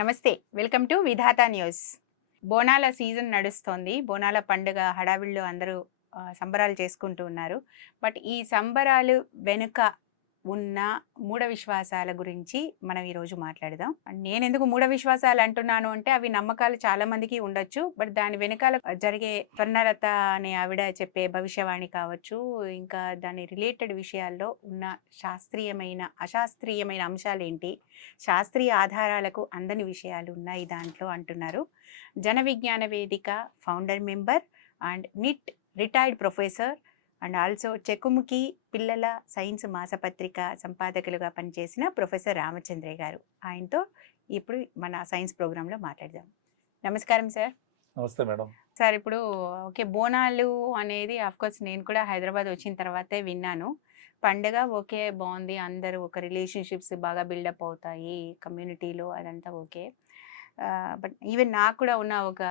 నమస్తే welcome to Vidhatha news. బోనాల season నడుస్తోంది. బోనాల పండుగ హడావిళ్ళు అందరూ సంబరాలు చేసుకుంటూ ఉన్నారు. బట్ ఈ సంబరాలు వెనుక ఉన్న మూఢ విశ్వాసాల గురించి మనం ఈరోజు మాట్లాడదాం. నేను ఎందుకు మూఢ విశ్వాసాలు అంటున్నాను అంటే అవి నమ్మకాలు చాలా మందికి ఉండొచ్చు. బట్ దాని వెనకాల జరిగే స్వర్ణలత అనే ఆవిడ చెప్పే భవిష్యవాణి కావచ్చు ఇంకా దాని రిలేటెడ్ విషయాల్లో ఉన్న శాస్త్రీయమైన అశాస్త్రీయమైన అంశాలు ఏంటి? శాస్త్రీయ ఆధారాలకు అందని విషయాలు ఉన్నాయి దాంట్లో అంటున్నారు. Jana Vignana Vedika founder member and NIT retired professor and also Chekumuki పిల్లల సైన్స్ మాసపత్రిక సంపాదకులుగా పనిచేసిన ప్రొఫెసర్ రామచంద్రయ్య గారు. ఆయనతో ఇప్పుడు మన సైన్స్ ప్రోగ్రాంలో మాట్లాడదాం. నమస్కారం సార్. నమస్తే మేడం. సార్ ఇప్పుడు ఓకే బోనాలు అనేది కోర్స్ నేను కూడా హైదరాబాద్ వచ్చిన తర్వాతే విన్నాను. పండగ ఓకే బాగుంది. అందరూ ఒక రిలేషన్షిప్స్ బాగా బిల్డప్ అవుతాయి. కమ్యూనిటీలో అదంతా ఓకే. బట్ ఈవెన్ నాకు కూడా ఉన్న ఒక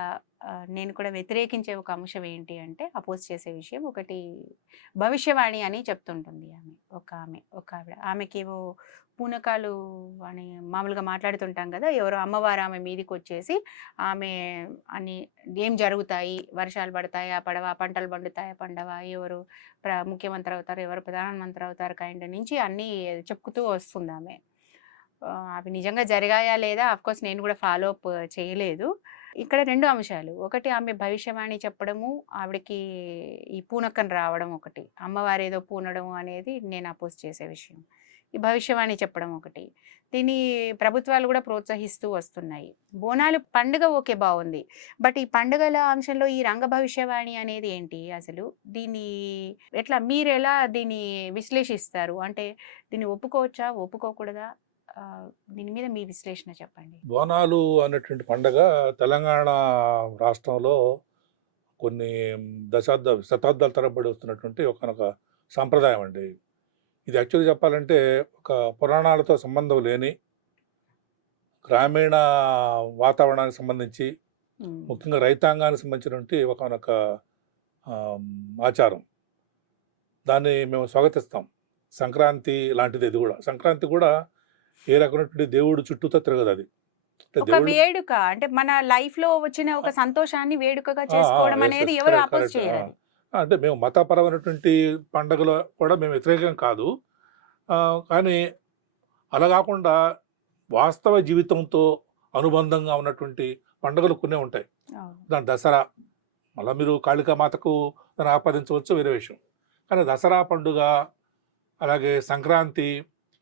నేను కూడా వ్యతిరేకించే ఒక అంశం ఏంటి అంటే అపోజ్ చేసే విషయం ఒకటి భవిష్యవాణి అని చెప్తుంటుంది ఆమె ఒక ఆమె ఒక ఆవిడ. ఆమెకేవో పూనకాలు అని మామూలుగా మాట్లాడుతుంటాం కదా ఎవరో అమ్మవారు ఆమె మీదికి వచ్చేసి ఆమె అని ఏం జరుగుతాయి వర్షాలు పడతాయి ఆ పడవ పంటలు పండుతాయా పండవ ఎవరు ప్ర ముఖ్యమంత్రి అవుతారు ఎవరు ప్రధానమంత్రి అవుతారు కైండ్ నుంచి అన్నీ చెప్పుకుతూ వస్తుంది ఆమె. అవి నిజంగా జరిగాయా లేదా కోర్స్ నేను కూడా ఫాలో అప్ చేయలేదు. ఇక్కడ రెండు అంశాలు. ఒకటి ఆమె భవిష్యవాణి చెప్పడము ఆవిడకి ఈ పూనకం రావడం ఒకటి. అమ్మవారు ఏదో పూనడం అనేది నేను అపోజ్ చేసే విషయం. ఈ భవిష్యవాణి చెప్పడం ఒకటి. దీన్ని ప్రభుత్వాలు కూడా ప్రోత్సహిస్తూ వస్తున్నాయి. బోనాలు పండుగ ఓకే బాగుంది. బట్ ఈ పండుగల అంశంలో ఈ రంగ భవిష్యవాణి అనేది ఏంటి అసలు? దీన్ని ఎట్లా మీరు ఎలా దీన్ని విశ్లేషిస్తారు? అంటే దీన్ని ఒప్పుకోవచ్చా? ఒప్పుకోకూడదా? దీని మీద మీ విశ్లేషణ చెప్పండి. బోనాలు అనేటువంటి పండగ తెలంగాణ రాష్ట్రంలో కొన్ని దశాబ్ద శతాబ్దాల తరబడి వస్తున్నటువంటి ఒకనొక సాంప్రదాయం అండి. ఇది యాక్చువల్లీ చెప్పాలంటే ఒక పురాణాలతో సంబంధం లేని గ్రామీణ వాతావరణానికి సంబంధించి ముఖ్యంగా రైతాంగానికి సంబంధించినటువంటి ఒకనొక ఆచారం. దాన్ని మేము స్వాగతిస్తాం. సంక్రాంతి లాంటిది ఇది కూడా. సంక్రాంతి కూడా ఏ రకమైనటువంటి దేవుడు చుట్టూతో తిరగదు అది ఒక వేడుక అంటే మన లైఫ్లో వచ్చిన ఒక సంతోషాన్ని వేడుకగా చేసుకోవడం అనేది ఎవరు correct, అపోజ్ correct. చేయరు ఆ. అది. అంటే మేము మతపరమైనటువంటి పండుగలు కూడా మేము వ్యతిరేకం కాదు కానీ అలా కాకుండా వాస్తవ జీవితంతో అనుబంధంగా ఉన్నటువంటి పండుగలు కొన్ని ఉంటాయి. దాని దసరా మళ్ళీ మీరు కాళికామాతకు దాన్ని ఆపాదించవచ్చు వేరే విషయం కానీ దసరా పండుగ అలాగే సంక్రాంతి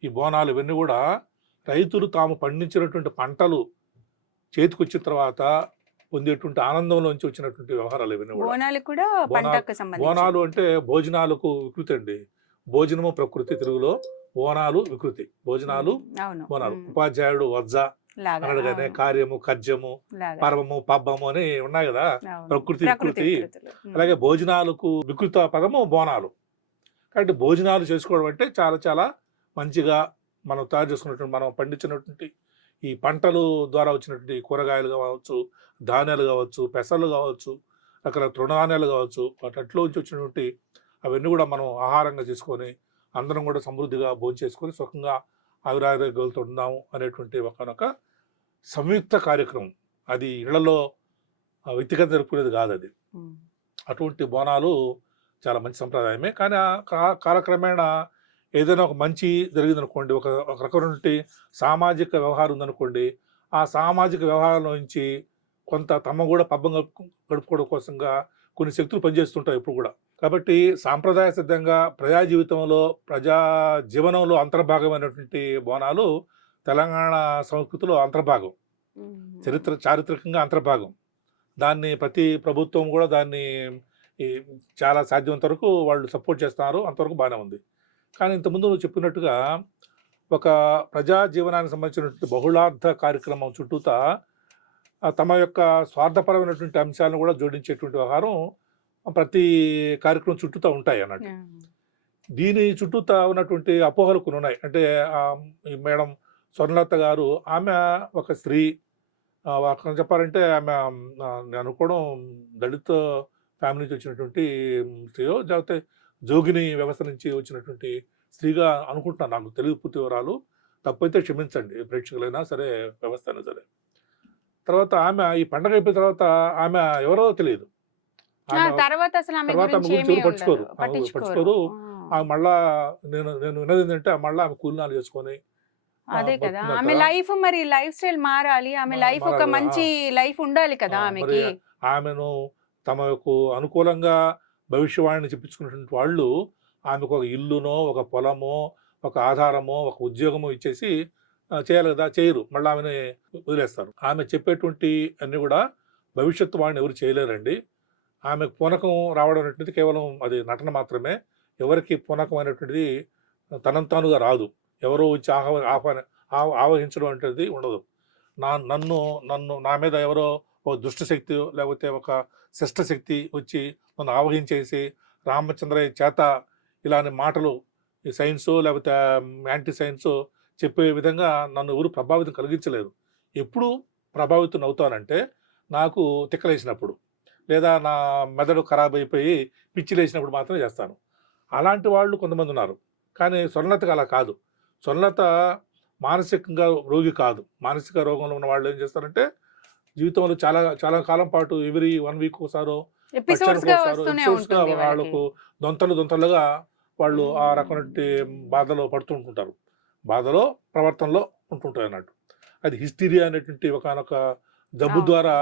ఈ బోనాలు ఇవన్నీ కూడా రైతులు తాము పండించినటువంటి పంటలు చేతికొచ్చిన తర్వాత పొందేటువంటి ఆనందంలోంచి వచ్చినటువంటి వ్యవహారాలు ఇవన్నీ కూడా. బోనాలు అంటే భోజనాలకు వికృతి అండి. భోజనము ప్రకృతి తెలుగులో బోనాలు వికృతి. భోజనాలు బోనాలు. ఉపాధ్యాయుడు వజ్జ అవును, కార్యము లాగా. పర్వము పబ్బము అని ఉన్నాయి కదా. ప్రకృతి వికృతి. అలాగే భోజనాలకు వికృత పదము బోనాలు. కాబట్టి భోజనాలు చేసుకోవడం అంటే చాలా చాలా మంచిగా మనం తయారు చేసుకున్నటువంటి మనం పండించినటువంటి ఈ పంటలు ద్వారా వచ్చినటువంటి కూరగాయలు కావచ్చు ధాన్యాలు కావచ్చు పెసలు కావచ్చు రకరకాల తృణధాన్యాలు కావచ్చు వాటిలో నుంచి వచ్చినటువంటి అవన్నీ కూడా మనం ఆహారంగా తీసుకొని అందరం కూడా సమృద్ధిగా భోజనం చేసుకొని సుఖంగా ఆయురారోగ్యాలతో ఉందాము అనేటువంటి ఒకనొక సంయుక్త కార్యక్రమం. అది ఇళ్ళలో వ్యక్తిగత జరుపుకునేది కాదు అది. అటువంటి బోనాలు చాలా మంచి సంప్రదాయమే. కానీ కాలక్రమేణా ఏదైనా ఒక మంచి జరిగిందనుకోండి ఒక ఒక రకమైనటువంటి సామాజిక వ్యవహారం ఉందనుకోండి ఆ సామాజిక వ్యవహారం నుంచి కొంత తమ కూడా పబ్బం గడుపు- గడుపుకోవడం కోసంగా కొన్ని శక్తులు పనిచేస్తుంటాయి ఇప్పుడు కూడా. కాబట్టి సాంప్రదాయ సిద్ధంగా ప్రజా జీవితంలో ప్రజా జీవనంలో అంతర్భాగమైనటువంటి బోనాలు తెలంగాణ సంస్కృతిలో అంతర్భాగం. చరిత్ర చారిత్రకంగా అంతర్భాగం. దాన్ని ప్రతి ప్రభుత్వం కూడా దాన్ని ఈ చాలా సాధ్యమైనంత వరకు వాళ్ళు సపోర్ట్ చేస్తున్నారు అంతవరకు బాగానే ఉంది. కానీ ఇంతకుముందు నువ్వు చెప్పినట్టుగా ఒక ప్రజా జీవనానికి సంబంధించినటువంటి బహుళార్థ కార్యక్రమం చుట్టూతా తమ యొక్క స్వార్థపరమైనటువంటి అంశాలను కూడా జోడించేటువంటి వ్యవహారం ప్రతి కార్యక్రమం చుట్టూతా ఉంటాయి అన్నట్టు. దీని చుట్టూతా ఉన్నటువంటి అపోహలు కొన్ని ఉన్నాయి. అంటే మేడం స్వర్ణలత గారు ఆమె ఒక స్త్రీ. చెప్పాలంటే ఆమె నేను అనుకోవడం దళిత ఫ్యామిలీ నుంచి వచ్చినటువంటి స్త్రీయో లేకపోతే జోగిని వ్యవస్థ నుంచి వచ్చినటువంటి స్త్రీగా అనుకుంటున్నాను. నాకు తెలియదు పూర్తి వివరాలు. తప్పైతే క్షమించండి ప్రేక్షకులైనా సరే వ్యవస్థ అయినా సరే. తర్వాత ఆమె ఈ పండగ అయిపోయిన తర్వాత ఆమె ఎవరో తెలియదు. తర్వాత అసలు ఆమె గురించి పట్టించుకోరు. ఉండదు. ఆమె మళ్ళా నేను నేను విన్నది ఏంటంటే మళ్ళీ ఆమె కూలినాలు చేసుకొని అదే కదా. ఆమె లైఫ్ మరి లైఫ్ స్టైల్ మారాలి. ఆమె లైఫ్ ఒక మంచి లైఫ్ ఉండాలి కదా ఆమెకి. ఆమెను తమకు అనుకూలంగా భవిష్యవాణిని చెప్పించుకున్నటువంటి వాళ్ళు ఆమెకు ఒక ఇల్లునో ఒక పొలమో ఒక ఆధారమో ఒక ఉద్యోగమో ఇచ్చేసి చేయాలి కదా చేయరు. మళ్ళీ ఆమెని వదిలేస్తారు. ఆమె చెప్పేటువంటి అన్నీ కూడా భవిష్యత్తు వాడిని ఎవరు చేయలేరండి. ఆమెకు పూనకం రావడం అనేటువంటిది కేవలం అది నటన మాత్రమే. ఎవరికి పూనకం అనేటువంటిది తనంతానుగా రాదు. ఎవరో వచ్చి ఆహ్వా ఆహ్వాన ఆవహించడం అనేది ఉండదు. నా నన్ను నన్ను నా మీద ఎవరో ఒక దుష్ట శక్తి లేకపోతే ఒక శక్తి వచ్చి నన్ను ఆవహించేసి రామచంద్రయ్య చేత ఇలాంటి మాటలు ఈ సైన్స్ లేకపోతే యాంటీ సైన్స్ చెప్పే విధంగా నన్ను ఎవరు ప్రభావితం కలిగించలేదు ఎప్పుడు ప్రభావితం అవుతానంటే నాకు తిక్కలేసినప్పుడు లేదా నా మెదడు ఖరాబ్ అయిపోయి పిచ్చి లేసినప్పుడు మాత్రమే చేస్తాను. అలాంటి వాళ్ళు కొంతమంది ఉన్నారు. కానీ స్వర్ణతకు అలా కాదు. స్వర్ణత మానసికంగా రోగి కాదు. మానసిక రోగంలో ఉన్న వాళ్ళు ఏం చేస్తారంటే జీవితంలో చాలా చాలా కాలం పాటు ఎవ్రీ వన్ వీక్ ఒకసారో వాళ్ళకి దొంతలు దొంతలుగా వాళ్ళు ఆ. రకమైన బాధలో పడుతుంటుంటారు బాధలో ప్రవర్తనలో ఉంటుంటారు అన్నట్టు అది హిస్టీరియా అనేటువంటి ఒకనొక జబ్బు. ద్వారా.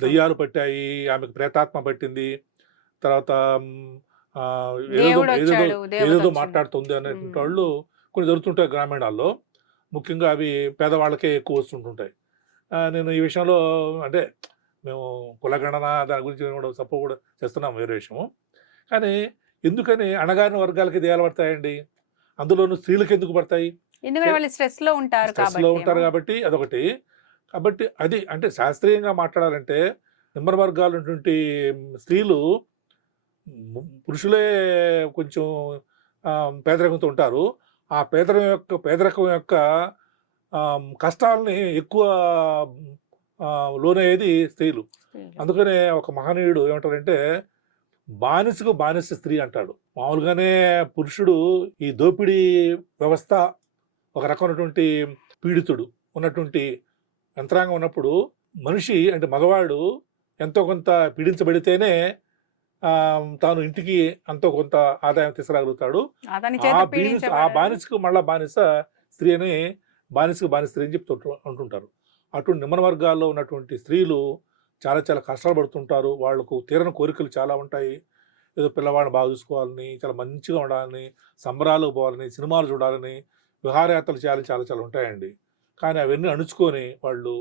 దయ్యాలు పట్టాయి ఆమెకు ప్రేతాత్మ పట్టింది తర్వాత ఆ, ఏదేదో. మాట్లాడుతుంది అనేటువంటి. వాళ్ళు కొన్ని జరుగుతుంటాయి గ్రామీణాల్లో ముఖ్యంగా అవి పేదవాళ్ళకే ఎక్కువ వస్తుంటుంటాయి నేను ఈ విషయంలో అంటే మేము కులగణన దాని గురించి మేము కూడా సపోర్ట్ కూడా చేస్తున్నాం వేరే విషయము. కానీ ఎందుకని అణగారిన వర్గాలకి దేయాలు పడతాయండి అందులోనూ స్త్రీలకు ఎందుకు పడతాయి? ఎందుకంటే వాళ్ళు స్ట్రెస్లో ఉంటారు స్ట్రెస్ కాబట్టి లో ఉంటారు. కాబట్టి అదొకటి. కాబట్టి అది అంటే శాస్త్రీయంగా మాట్లాడాలంటే నిమ్మర వర్గాలు ఉన్నటువంటి స్త్రీలు పురుషులే కొంచెం పేదరికంతో ఉంటారు. ఆ పేదరికం యొక్క పేదరికం యొక్క కష్టాలని ఎక్కువ లోనయ్యేది స్త్రీలు. అందుకనే ఒక మహనీయుడు ఏమంటారంటే బానిసకు బానిస స్త్రీ అంటాడు. మామూలుగానే పురుషుడు ఈ దోపిడీ వ్యవస్థ ఒక రకమైనటువంటి పీడితుడు ఉన్నటువంటి యంత్రాంగం ఉన్నప్పుడు మనిషి అంటే మగవాడు ఎంతో కొంత పీడించబడితేనే తాను ఇంటికి ఎంతో కొంత ఆదాయం తీసుకురాగలుగుతాడు. ఆ. బానిసకు మళ్ళా బానిస స్త్రీ అని బానిసకు బానిస స్త్రీ అని చెప్తూ అంటుంటారు అటువంటి నిమ్మన వర్గాల్లో ఉన్నటువంటి స్త్రీలు చాలా చాలా కష్టాలు పడుతుంటారు. వాళ్ళకు తీరని కోరికలు చాలా ఉంటాయి. ఏదో పిల్లవాడిని బాగా చూసుకోవాలని చాలా మంచిగా ఉండాలని సంబరాలకు పోవాలని సినిమాలు చూడాలని విహారయాత్రలు చేయాలని చాలా చాలా ఉంటాయండి. కానీ అవన్నీ అణుచుకొని వాళ్ళు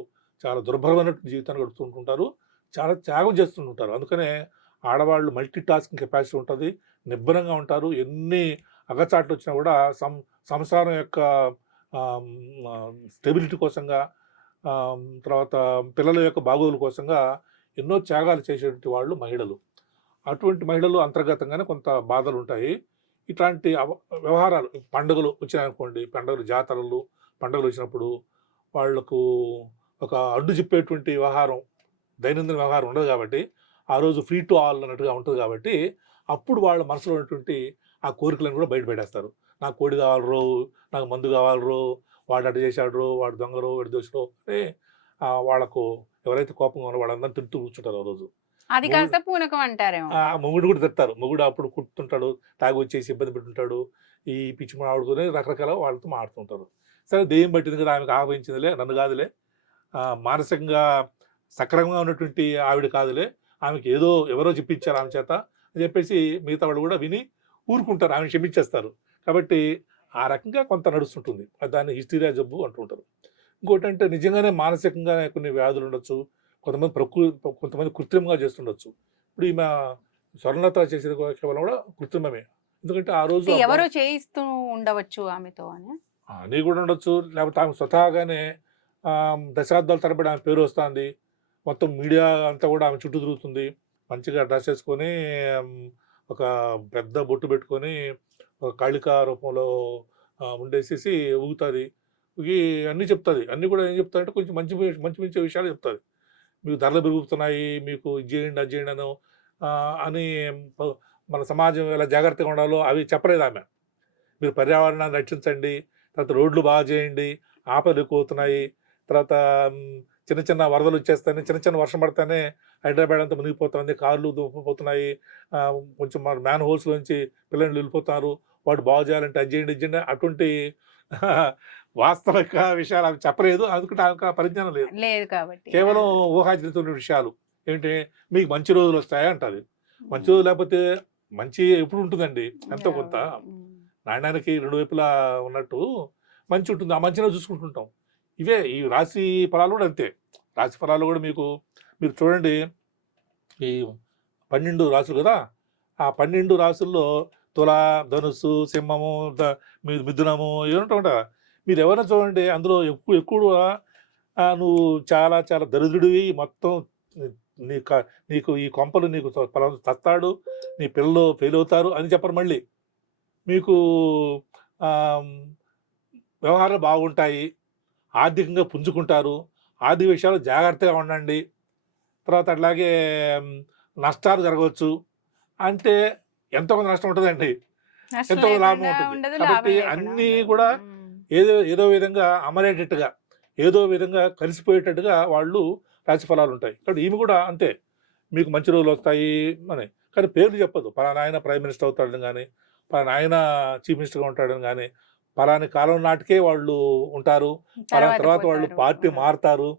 చాలా దుర్భరమైన జీవితాన్ని గడుపుతుంటుంటారు చాలా త్యాగం చేస్తుంటుంటారు అందుకనే ఆడవాళ్ళు మల్టీ టాస్కింగ్ కెపాసిటీ ఉంటుంది. నిబ్బరంగా ఉంటారు. ఎన్ని అగచాట్లు వచ్చినా కూడా సం సంసారం యొక్క స్టెబిలిటీ కోసంగా తర్వాత పిల్లల యొక్క బాగోగుల కోసంగా ఎన్నో త్యాగాలు చేసేటువంటి వాళ్ళు మహిళలు. అటువంటి మహిళలు అంతర్గతంగానే కొంత బాధలు ఉంటాయి ఇట్లాంటి అవ- వ్యవహారాలు పండుగలు వచ్చినాయనుకోండి పండుగలు జాతరలు పండుగలు వచ్చినప్పుడు వాళ్ళకు ఒక అడ్డు చెప్పేటువంటి వ్యవహారం దైనందిన వ్యవహారం ఉండదు కాబట్టి ఆ రోజు ఫ్రీ టు ఆల్ అన్నట్టుగా ఉంటుంది కాబట్టి అప్పుడు వాళ్ళ మనసులో ఉన్నటువంటి ఆ కోరికలను కూడా బయట పెట్టేస్తారు నాకు కోడి కావాలరో నాకు మందు కావాలరో వాడు అటు చేశాడు వాడు దొంగరో వాడు దోషరో అని వాళ్ళకు ఎవరైతే కోపంగా ఉన్నారో వాళ్ళందరూ తింటూ కూర్చుంటారు ఆ రోజు. అది కాస్త పూనకం అంటారేమో. ఆ మొగుడు కూడా తిడతారు. మొగుడు అప్పుడు కుట్టుతుంటాడు తాగి వచ్చేసి ఇబ్బంది పెట్టుంటాడు. ఈ పిచ్చి మాడుకొని రకరకాల వాళ్ళతో మాడుతుంటారు సరే దెయ్యం పట్టింది కదా ఆమెకు ఆహ్వానించిందిలే నన్ను కాదులే. మానసికంగా సక్రమంగా ఉన్నటువంటి ఆవిడ కాదులే ఆమెకి ఏదో ఎవరో చెప్పించారు ఆమె చేత అని చెప్పేసి మిగతా వాళ్ళు కూడా విని ఊరుకుంటారు. ఆమె క్షమించేస్తారు. కాబట్టి ఆ రకంగా కొంత నడుస్తుంటుంది. దాన్ని హిస్టీరియా జబ్బు అంటుంటారు. ఇంకోటి అంటే నిజంగానే మానసికంగా కొన్ని వ్యాధులు ఉండొచ్చు. కొంతమంది ప్రకృ కొంతమంది కృత్రిమంగా చేస్తుండొచ్చు. ఇప్పుడు ఈమె స్వర్ణలత చేసేది కేవలం కూడా కృత్రిమమే. ఎందుకంటే ఆ రోజు ఎవరో చేయిస్తూ ఉండవచ్చు ఆమెతో అని? అని కూడా ఉండొచ్చు. లేకపోతే ఆమె స్వతహాగానే దశాబ్దాల తరబడి ఆమె పేరు వస్తుంది. మొత్తం మీడియా అంతా కూడా ఆమె చుట్టూ తిరుగుతుంది. మంచిగా డ్రెస్ వేసుకొని ఒక పెద్ద బొట్టు పెట్టుకొని కాళికా రూపంలో ఉండేసేసి ఊగుతుంది. ఊగి అన్నీ చెప్తుంది. అన్నీ కూడా ఏం చెప్తారంటే కొంచెం మంచి మంచి మంచి విషయాలు చెప్తుంది. మీకు ధరలు పెరుగుతున్నాయి మీకు ఇది చేయండి అది చేయండి అను అని మన సమాజం ఎలా జాగ్రత్తగా ఉండాలో అవి చెప్పలేదు ఆమె. మీరు పర్యావరణాన్ని రక్షించండి తర్వాత రోడ్లు బాగా చేయండి ఆపలు ఎక్కువ అవుతున్నాయి తర్వాత చిన్న చిన్న వరదలు వచ్చేస్తాయి చిన్న చిన్న వర్షం పడితేనే హైదరాబాద్ అంతా మునిగిపోతుంది కార్లు దుబ్బిపోతున్నాయి ఆ, కొంచెం మన మ్యాన్ హోల్స్ నుంచి పిల్లలు వెళ్ళిపోతారు వాడు బాగు చేయాలంటే అది చేయండి ఇది అటువంటి వాస్తవిక విషయాలు ఆమె చెప్పలేదు అందుకంటే ఆ పరిజ్ఞానం లేదు. లేదు కాబట్టి కేవలం ఊహాజనితమైన విషయాలు. ఏంటి మీకు మంచి రోజులు వస్తాయి అంటది మంచి రోజులు లేకపోతే మంచి ఎప్పుడు ఉంటుందండి? ఎంతో కొంత. నాణ్యానికి రెండు వైపులా ఉన్నట్టు మంచి ఉంటుంది. ఆ మంచిగా చూసుకుంటుంటాం. ఇవే ఈ రాశి ఫలాలు కూడా అంతే. రాశి ఫలాలు కూడా మీకు మీరు చూడండి. ఈ పన్నెండు రాసులు కదా ఆ పన్నెండు రాసుల్లో తుల ధనుస్సు సింహము ద- మీ మిథునము ఇవంటూ ఉంటా మీరు ఎవరైనా చూడండి అందులో ఎక్కువ ఎక్కువ నువ్వు చాలా చాలా దరిద్రుడివి. మొత్తం నీ- నీకు ఈ కొంపలు నీకు పలానా తస్తాడు నీ పిల్లలు ఫెయిల్ అవుతారు అని చెప్పరు మళ్ళీ. మీకు వ్యవహారాలు బాగుంటాయి. ఆర్థికంగా పుంజుకుంటారు. ఆర్థిక విషయాలు జాగ్రత్తగా ఉండండి. తర్వాత అట్లాగే నష్టాలు జరగవచ్చు. అంటే ఎంతో కొంత నష్టం ఉంటుందండి. ఎంతో లాభం ఉంటుంది. కాబట్టి అన్నీ. కూడా. ఏదో ఏదో విధంగా అమరేటట్టుగా ఏదో విధంగా కలిసిపోయేటట్టుగా వాళ్ళు రాశి ఫలాలు ఉంటాయి. కాబట్టి ఈమె కూడా అంతే. మీకు మంచి రోజులు వస్తాయి అని. కానీ పేర్లు చెప్పదు పలానా ఆయన ప్రైమ్ మినిస్టర్ అవుతాడని కానీ పలానా ఆయన చీఫ్ మినిస్టర్గా ఉంటాడని కానీ పలాని కాలం నాటికే వాళ్ళు ఉంటారు. పలానా తర్వాత వాళ్ళు. పార్టీ మారుతారు.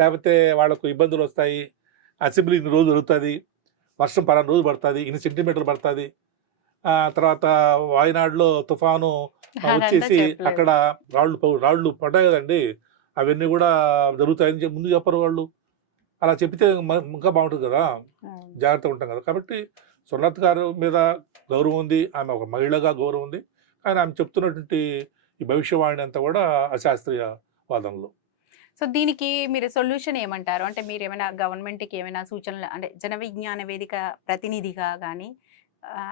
లేకపోతే వాళ్ళకు ఇబ్బందులు వస్తాయి. అసెంబ్లీ ఇన్ని రోజులు జరుగుతుంది. వర్షం పలానా రోజు పడుతుంది. ఇన్ని సెంటీమీటర్లు పడుతుంది. తర్వాత వాయనాడులో తుఫాను వచ్చేసి. అక్కడ రాళ్ళు రాళ్ళు పడ్డాయి కదండి. అవన్నీ కూడా జరుగుతాయని చెప్పి ముందు చెప్పరు వాళ్ళు. అలా చెప్తే ఇంకా బాగుంటుంది కదా. జాగ్రత్తగా ఉంటాం కదా. కాబట్టి సున్నత్ గారు మీద గౌరవం ఉంది. ఆమె ఒక మహిళగా గౌరవం ఉంది. కానీ ఆమె చెప్తున్నటువంటి ఈ భవిష్యవాణి అంతా కూడా అశాస్త్రీయ వాదనలు. సో దీనికి మీరు సొల్యూషన్ ఏమంటారు? అంటే మీరు ఏమైనా గవర్నమెంట్కి ఏమైనా సూచనలు అంటే జన విజ్ఞాన వేదిక ప్రతినిధిగా కానీ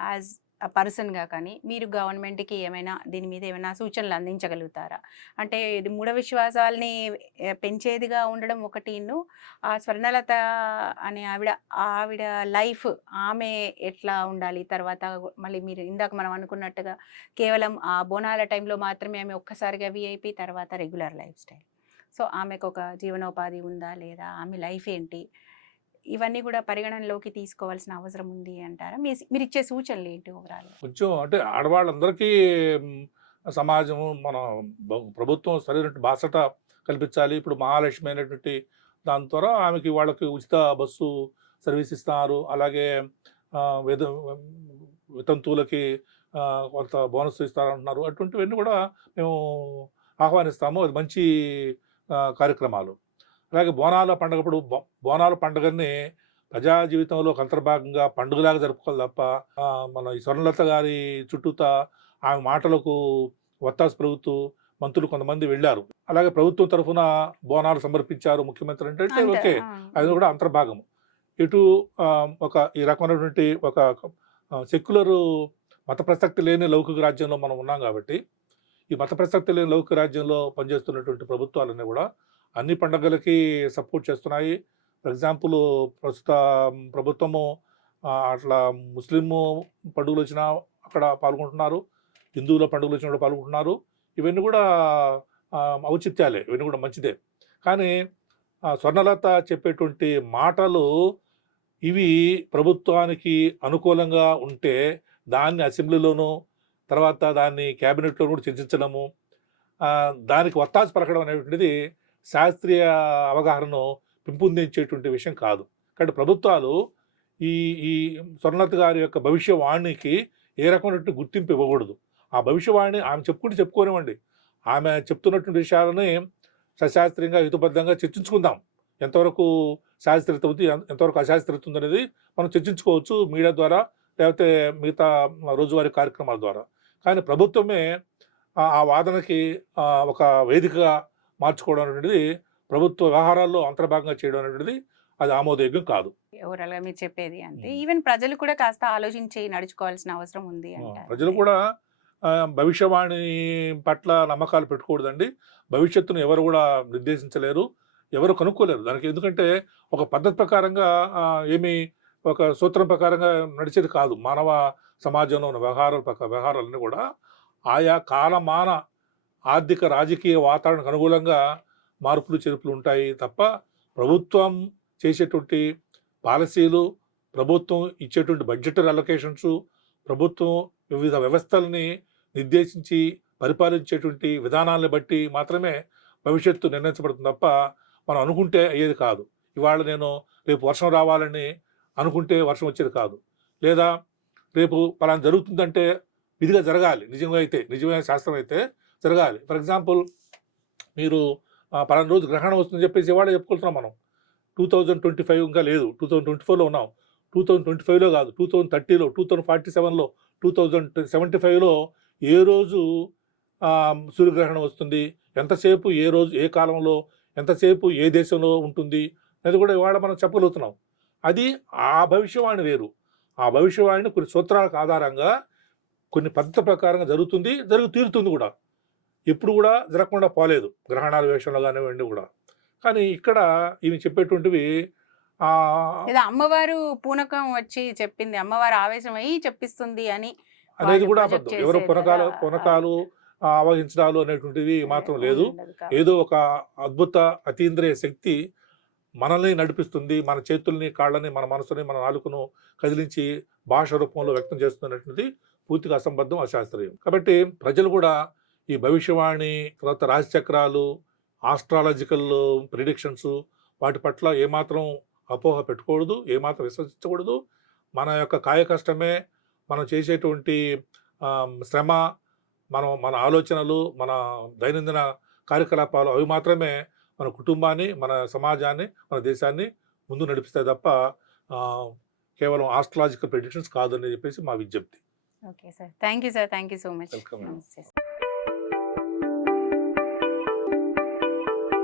యాజ్ పర్సన్గా కానీ మీరు గవర్నమెంట్కి ఏమైనా దీని మీద ఏమైనా సూచనలు అందించగలుగుతారా? అంటే ఇది మూఢ విశ్వాసాలని పెంచేదిగా ఉండడం ఒకటిను ఆ స్వర్ణలత అనే ఆవిడ ఆవిడ లైఫ్ ఆమె ఎట్లా ఉండాలి? తర్వాత మళ్ళీ మీరు ఇందాక మనం అనుకున్నట్టుగా కేవలం ఆ బోనాల టైంలో మాత్రమే ఆమె ఒక్కసారిగా విఐపి తర్వాత రెగ్యులర్ లైఫ్ స్టైల్. సో ఆమెకు ఒక జీవనోపాధి ఉందా? లేదా? ఆమె లైఫ్ ఏంటి? ఇవన్నీ కూడా పరిగణనలోకి తీసుకోవాల్సిన అవసరం ఉంది అంటారా? మీ మీరు ఇచ్చే సూచనలు ఏంటి ఓవరాల్ కొంచెం అంటే ఆడవాళ్ళందరికీ సమాజము సమాజం మన ప్రభుత్వం సరైనటువంటి బాసట కల్పించాలి. ఇప్పుడు మహాలక్ష్మి అనేటువంటి దాని ద్వారా ఆమెకి వాళ్ళకి ఉచిత బస్సు సర్వీస్ ఇస్తున్నారు అలాగే ఆ, విధ వితంతువులకి కొంత బోనస్ ఇస్తారంటున్నారు. అటువంటివన్నీ కూడా మేము ఆహ్వానిస్తాము. అది మంచి కార్యక్రమాలు. అలాగే బోనాల పండగప్పుడు బోనాల పండుగని ప్రజా జీవితంలో ఒక అంతర్భాగంగా పండుగలాగా జరుపుకోవాలి తప్ప మన ఈ స్వర్ణలత గారి చుట్టూతా ఆమె మాటలకు వత్తాసు ప్రభుత్వం మంత్రులు కొంతమంది వెళ్ళారు. అలాగే ప్రభుత్వం తరఫున బోనాలు సమర్పించారు ముఖ్యమంత్రి అంటే ఓకే అది కూడా అంతర్భాగం ఇటు ఒక ఈ రకమైనటువంటి ఒక సెక్యులర్ మత ప్రసక్తి లేని లౌకిక రాజ్యంలో మనం ఉన్నాం కాబట్టి ఈ మత ప్రసక్తి లేని లౌకిక రాజ్యంలో పనిచేస్తున్నటువంటి ప్రభుత్వాలన్నీ కూడా అన్ని పండుగలకి సపోర్ట్ చేస్తున్నాయి. ఫర్ ఎగ్జాంపుల్ ప్రస్తుత ప్రభుత్వము అట్లా ముస్లిం పండుగలు వచ్చినా అక్కడ పాల్గొంటున్నారు. హిందువుల పండుగలు వచ్చిన కూడా పాల్గొంటున్నారు. ఇవన్నీ కూడా ఔచిత్యాలే. ఇవన్నీ కూడా మంచిదే. కానీ స్వర్ణలత చెప్పేటువంటి మాటలు ఇవి ప్రభుత్వానికి అనుకూలంగా ఉంటే దాన్ని అసెంబ్లీలోనూ తర్వాత దాన్ని క్యాబినెట్లో కూడా చర్చించడము దానికి వత్తాసు పలకడం అనేటువంటిది శాస్త్రీయ అవగాహనను పెంపొందించేటువంటి విషయం కాదు. కాబట్టి ప్రభుత్వాలు ఈ ఈ స్వర్ణత్ గారి యొక్క భవిష్యవాణికి ఏ రకమైనటువంటి గుర్తింపు ఇవ్వకూడదు. ఆ భవిష్యవాణి ఆమె చెప్పుకుంటే చెప్పుకోనివ్వండి. ఆమె చెప్తున్నటువంటి విషయాలని సశాస్త్రీయంగా హితబద్ధంగా చర్చించుకుందాం. ఎంతవరకు శాస్త్రీయత ఉంది ఎంతవరకు అశాస్త్రీయత ఉంది అనేది మనం చర్చించుకోవచ్చు మీడియా ద్వారా లేకపోతే మిగతా రోజువారీ కార్యక్రమాల ద్వారా. కానీ ప్రభుత్వమే ఆ వాదనకి ఒక వేదికగా మార్చుకోవడం అనేటువంటిది ప్రభుత్వ వ్యవహారాల్లో అంతర్భాగంగా చేయడం అనేటువంటిది అది ఆమోదయోగ్యం కాదు. ఓవరాల్గా మీరు చెప్పేది అంతే ఉమ్. ఈవెన్ ప్రజలు కూడా కాస్త ఆలోచించి నడుచుకోవాల్సిన అవసరం ఉంది ప్రజలు కూడా భవిష్యవాణి పట్ల నమ్మకాలు పెట్టుకూడదండి భవిష్యత్తును ఎవరు కూడా నిర్దేశించలేరు ఎవరు కనుక్కోలేరు. దానికి ఎందుకంటే ఒక పద్ధతి ప్రకారంగా ఏమి ఒక సూత్రం ప్రకారంగా నడిచేది కాదు. మానవ సమాజంలో ఉన్న వ్యవహారాల ప్రక వ్యవహారాలన్నీ కూడా ఆయా కాలమాన ఆర్థిక రాజకీయ వాతావరణానికి అనుకూలంగా మార్పులు చేర్పులు ఉంటాయి తప్ప ప్రభుత్వం చేసేటువంటి పాలసీలు ప్రభుత్వం ఇచ్చేటువంటి బడ్జెటరీ అలొకేషన్స్ ప్రభుత్వం వివిధ వ్యవస్థలని నిర్దేశించి పరిపాలించేటువంటి విధానాలను బట్టి మాత్రమే భవిష్యత్తు నిర్ణయించబడుతుంది తప్ప మనం అనుకుంటే అయ్యేది కాదు. ఇవాళ నేను రేపు వర్షం రావాలని అనుకుంటే వర్షం వచ్చేది కాదు. లేదా రేపు పలానా జరుగుతుందంటే విధిగా జరగాలి. నిజంగా అయితే నిజమైన శాస్త్రం అయితే జరగాలి. ఫర్ ఎగ్జాంపుల్ మీరు ఆ, పలానా రోజు గ్రహణం వస్తుందని చెప్పేసి ఇవాళ చెప్పుకుంటున్నాం మనం. టూ థౌజండ్ ట్వంటీ ఫైవ్ ఇంకా లేదు. టూ థౌజండ్ ట్వంటీ ఫోర్లో ఉన్నాం. టూ థౌజండ్ ట్వంటీ ఫైవ్లో కాదు. టూ థౌజండ్ థర్టీలో టూ థౌజండ్ ఫార్టీ సెవెన్లో టూ థౌజండ్ సెవెంటీ ఫైవ్లో ఏ రోజు సూర్యగ్రహణం వస్తుంది? ఎంతసేపు ఏ రోజు ఏ కాలంలో ఎంతసేపు ఏ దేశంలో ఉంటుంది? అనేది కూడా ఇవాళ మనం చెప్పగలుగుతున్నాం. అది ఆ భవిష్యవాణి వేరు. ఆ భవిష్యవాణిని కొన్ని సూత్రాలకు ఆధారంగా కొన్ని పద్ధతి ప్రకారంగా జరుగుతుంది జరుగు తీరుతుంది కూడా. ఎప్పుడు కూడా జరగకుండా పోలేదు గ్రహణాల విషయంలో కానివ్వండి కూడా కానీ ఇక్కడ ఈమె చెప్పేటువంటివి అమ్మవారు పూనకం వచ్చి చెప్పింది అమ్మవారు ఆవేశం అయ్యి చెప్పిస్తుంది అని అనేది కూడా అబద్ధం ఎవరు పునకాలు. పునకాలు ఆవహించడాలు అనేటువంటివి మాత్రం లేదు. ఏదో ఒక అద్భుత అతీంద్రియ శక్తి మనల్ని నడిపిస్తుంది మన చేతుల్ని కాళ్ళని మన మనసుని మన నాలుకను కదిలించి భాష రూపంలో వ్యక్తం చేస్తున్నటువంటిది పూర్తిగా అసంబద్ధం అశాస్త్రీయం కాబట్టి ప్రజలు కూడా ఈ భవిష్యవాణి తర్వాత రాశిచక్రాలు ఆస్ట్రాలజికల్ ప్రిడిక్షన్స్ వాటి పట్ల ఏమాత్రం అపోహ పెట్టుకోకూడదు ఏమాత్రం విశ్వసించకూడదు. మన యొక్క కాయ కష్టమే మనం చేసేటువంటి శ్రమ మనం మన ఆలోచనలు మన దైనందిన కార్యకలాపాలు అవి మాత్రమే మన కుటుంబాన్ని మన సమాజాన్ని మన దేశాన్ని ముందు నడిపిస్తాయి తప్ప కేవలం ఆస్ట్రాలజికల్ ప్రెడిక్షన్స్ కాదని చెప్పేసి మా విజ్ఞప్తి. Okay sir thank you sir thank you so much. నమస్తే